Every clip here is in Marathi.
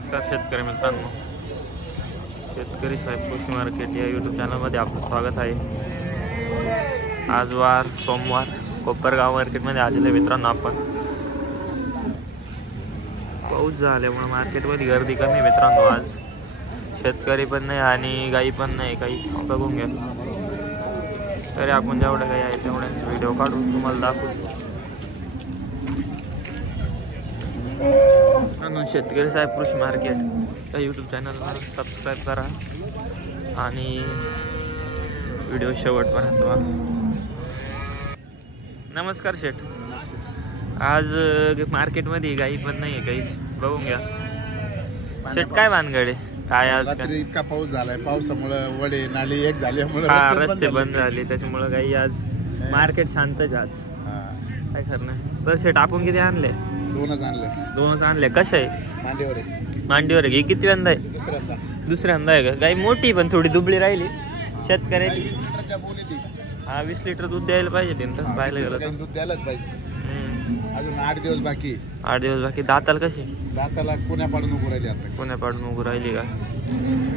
नमस्कार शेतकरी मित्रांनो, शेतकरी साहेब कृषी मार्केट या यूट्यूब चॅनलमध्ये आपलं स्वागत आहे। आज वार सोमवार कोपरगाव मार्केटमध्ये आलेले मित्रांनो आपण। पाऊस झाल्यामुळे मार्केटमध्ये गर्दी कमी मित्रांनो। आज शेतकरी पण नाही आणि गाई पण नाही, काही बघून घ्या। तरी आपण जेवढं काही आहे तेवढ्याच व्हिडिओ काढून तुम्हाला दाखवू। शेतकरी साहेब कृषी मार्केट या यूट्यूब चॅनलला सबस्क्राईब करा आणि व्हिडिओ शेवटपर्यंत पहा। नमस्कार शेठ, आज मार्केटमध्ये गाई पण नाही आहे, काहीच बघून घ्या। शेठ काय भानगडे काय आज इतका पाऊस झालाय, पावसामुळे वडे नाले एक झाल्यामुळे रस्ते बंद झाले, त्याच्यामुळे गाई आज मार्केट शांतच आज। काय करणार। तर शेठ आपण किती आणले? दोनच आणले। कसे आहे? मांडीवर आहे। किती वेंदा आहे? दुसऱ्यांदा आहे का? गाई मोठी पण थोडी दुबळी राहिली शेतकऱ्याची। हा 20 लिटर दूध द्यायला पाहिजे तसं पाहायला गेलं तर। दूध द्यायलाच पाहिजे। अजून 8 दिवस बाकी। 8 दिवस बाकी। दाताला कशी? दाताला पुण्या पाडून उभं राहिली आता। पुण्या पाडून उभं राहिली का?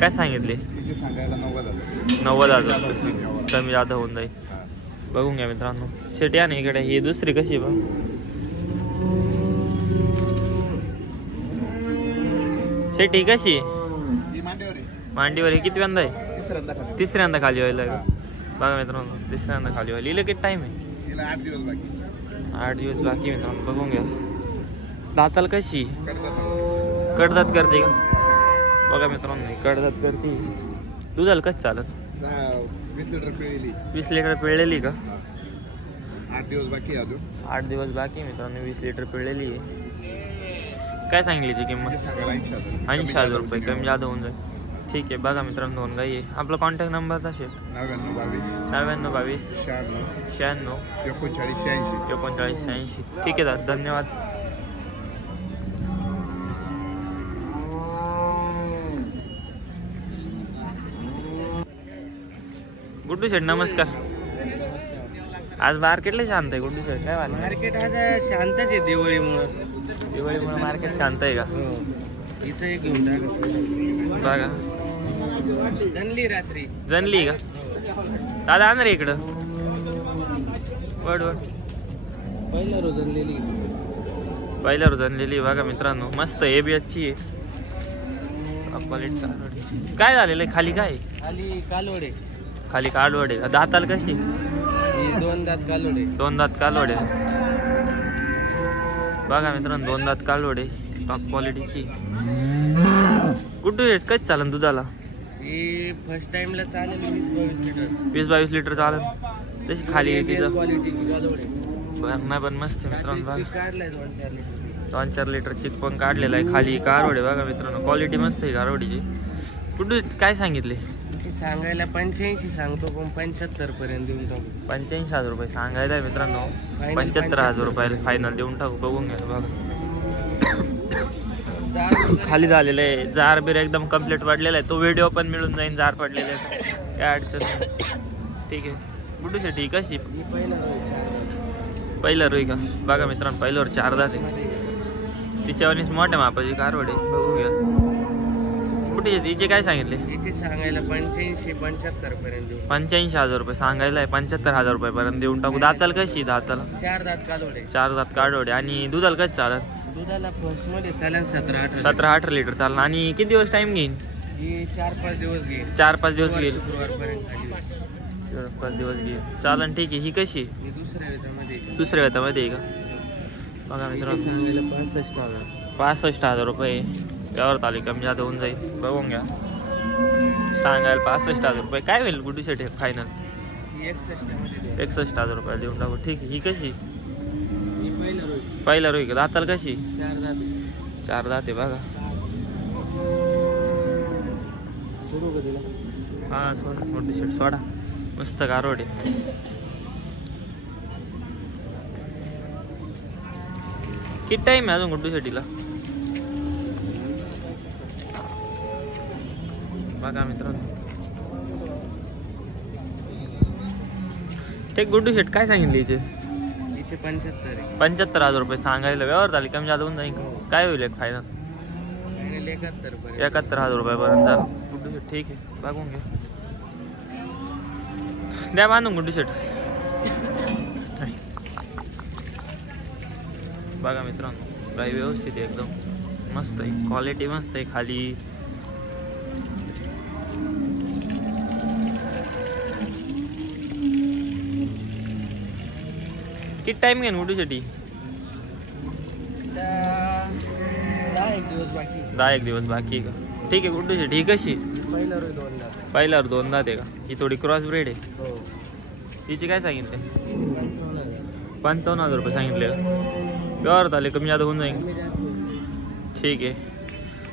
काय सांगितले? तिची सांगायला 90,000। 90,000 कमी जादा होऊन जाईल। बघून घ्या मित्रांनो। शेट या ना इकडे। ही दुसरी कशी बघ? शेटी कशी? मांडीवर आहे। किती वेंदा आहे? तिसऱ्यांदा खाली व्हायला का? बघा मित्रांनो, तिसऱ्यांदा खाली व्हायला। हिला किती टाइम आहे? 8 दिवस बाकी। 8 दिवस बाकी मित्रांनो, बघून घ्या। दाताला कशी? कडदात करते का? बघा मित्रांनो, कडदात करते। दुधाला कसं चालत? 20 लिटर पिळलेली। 20 लिटर पिळलेली का? 8 दिवस बाकी अजून। 8 दिवस बाकी मित्रांनो, 20 लिटर पिळलेली आहे। काय सांगली ती किंमत? 80,000 रुपये। कमी जादा होऊन जाईल। ठीक आहे। बघा मित्रांनो, दोन गाई आहे। आपला कॉन्टॅक्ट नंबर असेल 9922 96 39 86। ठीक आहे दादा, धन्यवाद। गुड्डू शेठ नमस्कार। आज मार्केटला शांत आहे गुड्डू शेठ? काय मार्केट आज शांतच आहे दिवाळीमुळे मार्केट शांत आहे का? इथं एक घेऊन टाक बघा। जनली का दादा? आणणार इकडं वड पहिला रोज जनलेली। पहिल्या रोज जनलेली बघा मित्रांनो, मस्त आहे। बी अच्छी आहे। काय झालेलं आहे खाली? काय खाली कालवडे? खाली कालवडे। दाताला कशी? 2 दात कालवडे। 2 दात कालवडे बघा मित्रांनो, 2 दात कालवडे, टॉप क्वालिटीची। गुड्डू कधी चालन दुधाला? ही फर्स्ट टाइमला चालेल 20-22 लिटर। 20-22 लिटर चालेल। तशी खाली तिचं क्वालिटीची कालवडे बघा पण मस्त मित्रांनो। बघा काढलाय 2-4 लिटर। 2-4 लिटर चिक पण काढलेला आहे। खाली कारवडे बघा मित्रांनो, क्वालिटी मस्त आहे कारवडीची। गुड्डू काय सांगितले? सांगायला 85 सांगतो, पण 75 पर्यंत देऊन टाकू। 85,000 रुपये सांगायला आहे मित्रांनो। 75,000 रुपयाला फायनल देऊन टाकू। बघून घ्या बघा। खाली झालेलं आहे। जार बिर एकदम कम्प्लीट पडलेला आहे। तो व्हिडिओ पण मिळून जाईल। जार पडलेले आहे, काय अडचण नाही। ठीक आहे। गुड्डू शेठी कशी? पहिला रोई का? बघा मित्रांनो, पहिल्यावर 4 दात आहे। तिच्यावरच मोठ्या मापाची कारवडे बघू घ्या। कुठे तिचे काय सांगितले? तिचे सांगायला 85-75 पर्यंत देऊ। 85,000 रुपये सांगायला आहे। 75,000 रुपये पर्यंत देऊन टाकू। दाताला कशी? दाताला 4 दात कालवडे। 4 दात कालवडे। आणि दुधाला कसं चालत? दुधाला फर्स्ट मध्ये चालेल 17-18 लिटर चालणार। आणि किती दिवस टाइम घेईन? 4-5 दिवस घेईल। 4-5 दिवस घेईल। शुक्रवारपर्यंत 4-5 दिवस घेईल चालन। ठीक आहे। ही कशी? दुसऱ्या वेतामध्ये आहे का? बघा मित्रांनो, 65,000 रुपये यावर ताली। कमी जादा होऊन जाईल। बघून घ्या। सांगायला 65,000 रुपये। काय होईल गुड्डू शेठ फायनल? 61,000 रुपये देऊन टाकू। ठीक आहे। ही कशी? पहिला रोई का? दाताला कशी? 4 दात आहे बघा। हा सोडा गुड्डू शेठ, सोडा। मस्त कारवडे। किती टाइम आहे अजून गुड्डू शेठीला? बघा मित्रांनो, ते गुड्डू शेट काय सांगितले हिचे? 75 75,000 रुपये सांगायला व्यवहार झाली, कमी जादा होऊन जाईल. काय होईल फायदा? सांगेल 71 पर्यंत. 71,000 रुपयापर्यंत झालं. गुड्डू शेट ठीक आहे, बघून घ्या. द्या बांधून गुड्डू शेट. बघा मित्रांनो, गाई व्यवस्थित आहे एकदम, मस्त आहे, क्वालिटी मस्त आहे. खाली किती टाइम घेईन गुड्डू शेटी? 10 दिवस बाकी. 10 दिवस बाकी का? ठीक आहे गुड्डू शेट. ही कशी? पहिल्यावर 2 दात. पहिल्यावर 2 दात आहे का? ही थोडी क्रॉस ब्रेड आहे. हो. हिची काय सांगितले? 55,000 रुपये सांगितले का? व्यवहार आले कमी जादा होऊन जाईल. ठीक आहे.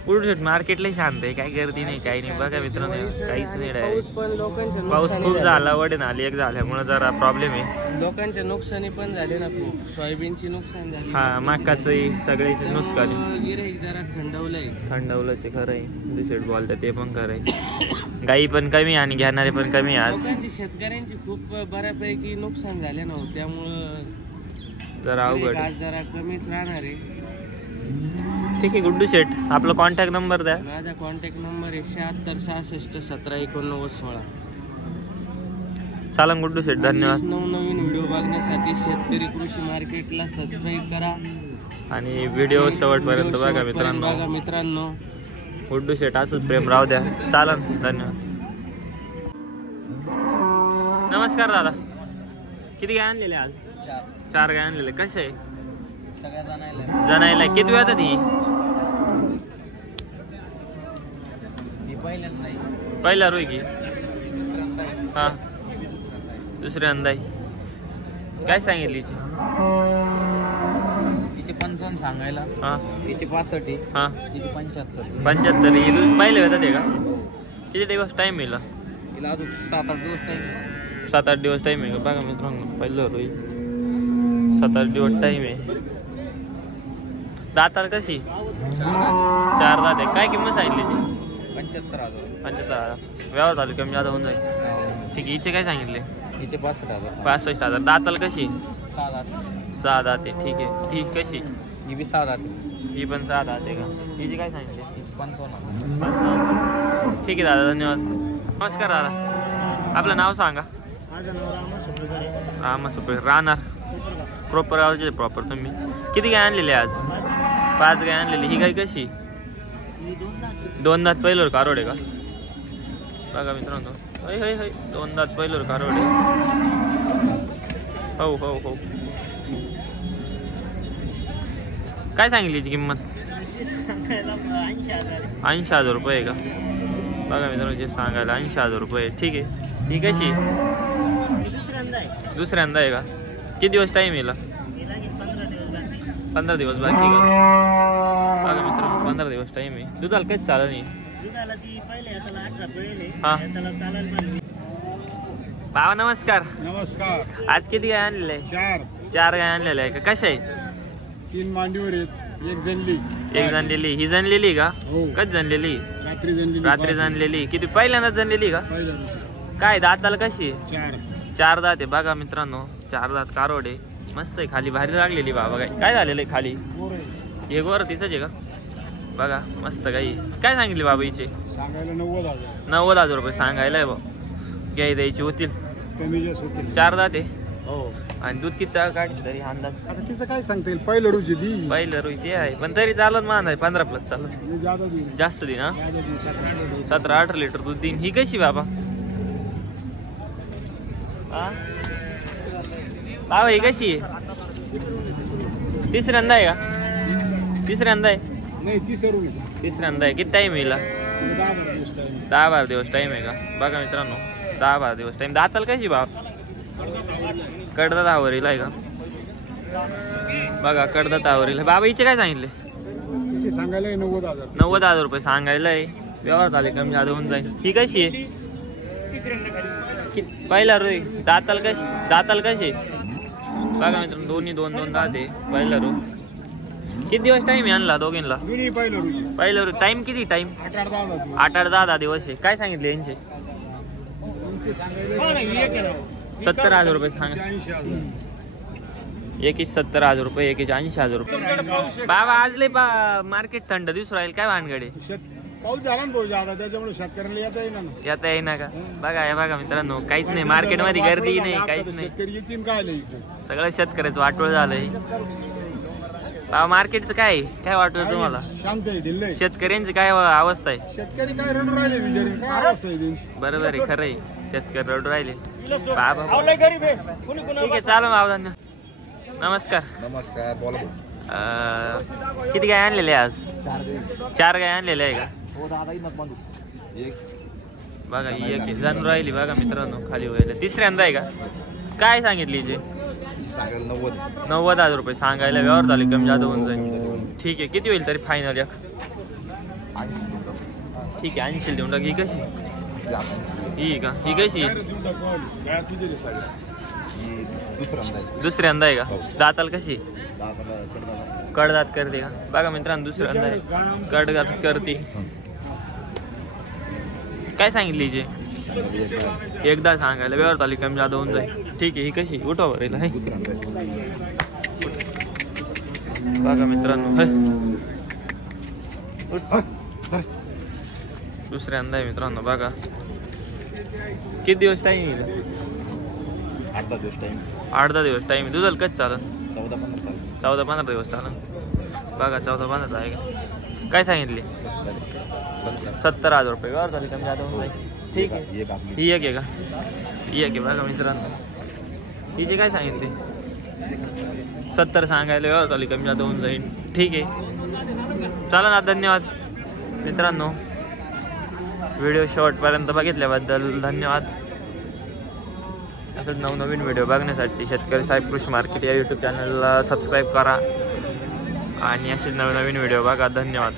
गुड्डू शेट मार्केटला शांत आहे, काय गर्दी नाही, काही नाही. बघा मित्रांनो, काहीच नाही पाऊस पण लोकांचं पाऊस नुकसानी खूप झालं. झाला, वडे नाली एक झाल्यामुळे जरा प्रॉब्लेम आहे. लोकांचे नुकसानी पण झाले ना खूप. सोयाबीनची नुकसान झाली. हा, मकाचंही सगळ्याची नुकसानी. गिऱ्हाईक जरा थंडवलंय. थंडवलंच खरं आहे. गुड्डू शेट बोलतात ते पण खरं आहे. गाई पण कमी आणि घेणारे पण कमी आज. लोकांची शेतकऱ्यांची खूप बऱ्यापैकी नुकसान झाले ना, त्यामुळं जरा अवघड आहे. आज जरा कमीच राहणार आहे. ठीक आहे गुड्डू शेट, आपला कॉन्टॅक्ट नंबर द्या. माझा कॉन्टॅक्ट नंबर आहे 76 66 17 89 16. चालन गुड्डू शेट, धन्यवाद. असेच नवनवीन व्हिडिओ बघण्यासाठी शेतकरी कृषी मार्केटला सबस्क्राईब करा आणि व्हिडिओ शेवटपर्यंत बघा मित्रांनो. बघा मित्रांनो. गुड्डू शेट असंच प्रेम राहू द्या. चालन, धन्यवाद. नमस्कार दादा, किती गाय आणलेले आज? 4 गाय आणलेले. कसे आहे? सगळ्या जणायला किती वेळात ती? पहिला रोय की? हा, दुसऱ्यांदा आहे. काय सांगितली हिची? तिचे 55 सांगायला. हा, तिचे 65. हा, तिचे 75. 75. ही पहिले वेळात आहे का? किती दिवस टाइम येईल? तिला अजून 7-8 दिवस टाइम. 7-8 दिवस टाइम आहे का? बघा मित्रांनो, पहिलं रोई 7-8 दिवस टाइम आहे. दातार कशी? 4 दात आहे. काय किंमत सांगितली? 75,000. 75,000. व्यवहार झाले कमी जादा होऊन जाईल. ठीक आहे. हिचे काय सांगितले? तिचे 65,000. 65,000. दाताल कशी? 6 दात. 6 दात आहे. ठीक आहे. ठीक कशी? ही बी 6 दात. ही पण 6 दात आहे का? हिची काय सांगितले? 55. ठीक आहे दादा, धन्यवाद. नमस्कार दादा, आपलं नाव सांगा. माझं नाव रामा सुपे. राहणार प्रॉपर गावचे प्रॉपर. तुम्ही किती गाय आणलेली आज? 5 गाय आणलेली. ही गाय कशी? 2 दात. पहिल्यावर कारोड आहे का? बघा मित्रांनो, 2 दात पहिल्यावर कारोड आहे. हो हो हो. काय सांगितली याची किंमत? 80,000 रुपये आहे का? बघा मित्रांनो, जे सांगायला 80,000 रुपये. ठीक आहे. ही कशी? दुसऱ्यांदा आहे का? किती दिवस टाइम येईल? 15 दिवस बाकी का? बघा मित्रांनो, 15 दिवस टाइम आहे. दुधाला काहीच चालत नाही. हा बाबा, नमस्कार. नमस्कार. आज किती गाय आणलेले? 4 गाय आणलेले आहे का? कशा आहे? 3 मांडीवर आहेत, एक जणली. एक जणलेली. ही जणलेली का? हो. कधी जणलेली? रात्री जणली. रात्री जणलेली. किती? पहिल्यांदाच जणलेली का? पहिलं काय दाताला कशी आहे? 4. 4 दात आहे. बघा मित्रांनो, 4 दात कारोड आहे. मस्त आहे. खाली भारी लागलेली बाबा. काय झालेलं आहे खाली? हे गोर तिचंच आहे का? बघा मस्त गाई. काय सांगितली बाबा हिचे? सांगायला 90,000. 90,000 रुपये सांगायला आहे बा. गाई द्यायची होतील. कमी जास्त होते. 4 दात आहे. हो. आणि दूध किती काढली तरी अंदाज? आता तिचं काय सांगता येईल? पहिलं रुची ती. पहिलं रोई ते आहे, पण तरी चालत मान आहे. 15+ चालत. ज्यादा दी. जास्त दिन. हा, ज्यादा दी. 17. 17-18 लिटर दूध देईन. ही कशी बाबा? हा बाबा, ही कशी आहे? तिसऱ्यांदा आहे का? तिसऱ्यांदा आहे. नाही, ती सर्व तिसऱ्यांदा आहे. किती टाइम येईल? 10-12 दिवस टाइम आहे का? बघा मित्रांनो, 10-12 दिवस टाइम. दाताल कशी बाब? कडदातावर आहे का? बघा, कडदातावर आहे. बाबा हिचे काय सांगितले? तिची सांगायला 90,000. 90,000 रुपये सांगायला आहे. व्यवहार झाले कमी जादा होऊन जाईल. ही कशी आहे? पहिला रोई. दाताल कशी? दाताल कशी? बघा मित्रांनो, दोन्ही 2-2 दात आहे. पहिला रो. किती दिवस टाइम आहे आणला दोघींना? दोन्ही पहिलं रुची. पहिला रो. टाइम किती? टाइम 8-10 दिवस आहे. काय सांगितले यांचे? 70,000 70,000 रुपये सांगा. 80,000. एकीच 70,000 रुपये, एकीच 80,000 रुपये. बाबा आज लय मार्केट थंड दिसून राहील काय भानगडे? पाऊस झाला ना भाऊ जादा, त्याच्यामुळे शेतकऱ्याला येता येईना. येता येईना का? बघा हे बघा मित्रांनो, काहीच नाही मार्केट मध्ये, गर्दी नाही, काहीच नाही. शेतकरी येतील काय नाही. सगळं शेतकऱ्याचं वाटोळ झालंय. बाबा मार्केटचं काय वाटतं तुम्हाला? शांत आहे, ढिल्ल आहे. शेतकऱ्यांची काय अवस्था आहे? शेतकरी काय रडू राहिले बिचारे, काय अवस्था आहे त्यांची. बरोबर आहे, खरं आहे. शेतकरी रडू राहिले. बाबा ठीक आहे, चालू बाबा. नमस्कार. नमस्कार, बोला. किती गाय आणलेले आज? 4 गाय आणलेले आहे का? बघा ही एक जाणून राहिली बघा मित्रांनो, खाली व्हायला. तिसऱ्यांदा आहे का? काय सांगितली हिचे? 90,000 रुपये सांगायला. व्यवहार झाले कमी जादा होऊन जाईल. ठीक आहे, किती होईल तरी फायनल? एक ठीक आहे, 80 देऊन टाक. ही कशी? ही का? ही कशी? दुसऱ्यांदा आहे का? दाताला कशी? कडदात करते का? बघा मित्रांनो, दुसऱ्यांदा आहे, कडदात करते. काय सांगितली हिचे? एकदा सांगायला. व्यवहार झाली कमी जादा होऊन जाईल. ठीक आहे, ही कशी? उठवा बरं आहे. बघा मित्रांनो, दुसऱ्यांदा आहे मित्रांनो. बघा किती दिवस टाइम येईल? 8-10 दिवस टाइम. 8-10 दिवस टाइम. दुधाला कच चालेल? 14-15 दिवस चालेल. बघा 14-15 आहे का? काय सांगितले? 70,000 रुपये. व्यवहार झाली कमी जादा होऊन जाईल. ठीक आहे, ही एक आहे का? ही एक आहे. बघा मित्रांनो, हिचे काय सांगितले? 70 सांगायला. व्यवहार झाली कमी जादा होऊन जाईल. ठीक आहे, चला ना. धन्यवाद मित्रांनो, व्हिडिओ शेवटपर्यंत बघितल्याबद्दल धन्यवाद. असंच नवनवीन व्हिडिओ बघण्यासाठी शेतकरी साहेब कृषी मार्केट या यूट्यूब चॅनलला सबस्क्राईब करा आणि असे नवनवीन व्हिडिओ बघा. धन्यवाद.